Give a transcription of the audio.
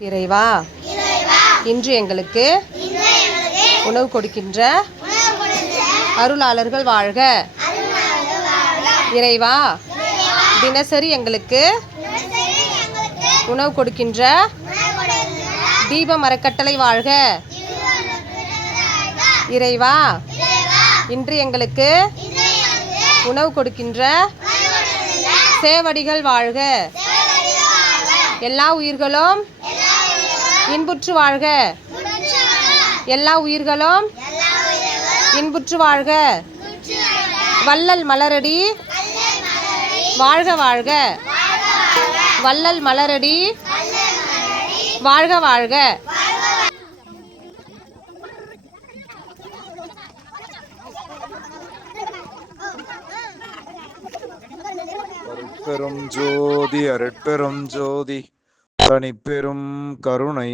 இறைவா, இன்று எங்களுக்கு உணவு கொடுக்கின்ற அருளாளர்கள் வாழ்க. இறைவா, தினசரி எங்களுக்கு உணவு கொடுக்கின்ற தீப மரக்கட்டளை வாழ்க. இறைவா, இன்று எங்களுக்கு உணவு கொடுக்கின்ற சேவடிகள் வாழ்க. எல்லா உயிர்களும் இன்புற்று வாழ்க. எல்லா உயிர்களும் இன்புற்று வாழ்க. வள்ளல் மலரடி வாழ்க வாழ்க. வள்ளல் மலரடி வாழ்க வாழ்க. அருட்பெரும் ஜோதி அருட்பெரும் ஜோதி தனிப்பெரும் கருணை